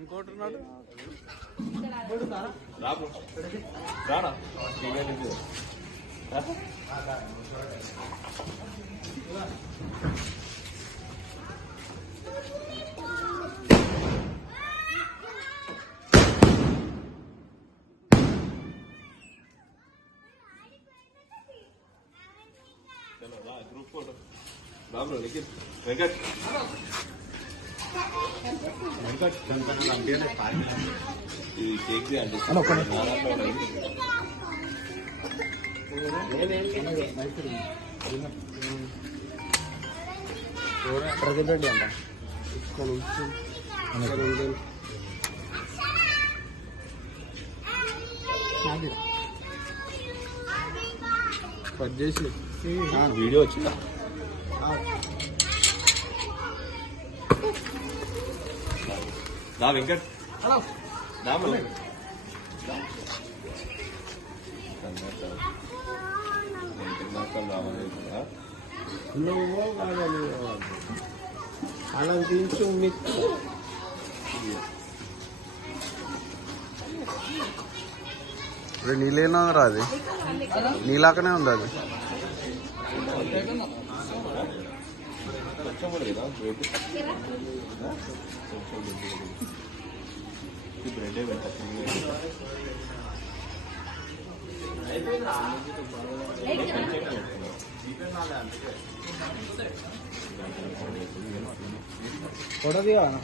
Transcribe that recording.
ఇంకోటి ఉన్నాడు రాడా group photo बाबू लेकिन वेंकट वेंकट ఈ కేక్ ది అండి ప్రజెంట్ అంట కట్ చేసి వీడియో వచ్చిందా దా వెంకట్ అలా తీసి నీళ్ళేనా రా అది నీలాకనే ఉంది అది थोड़ा दिया ना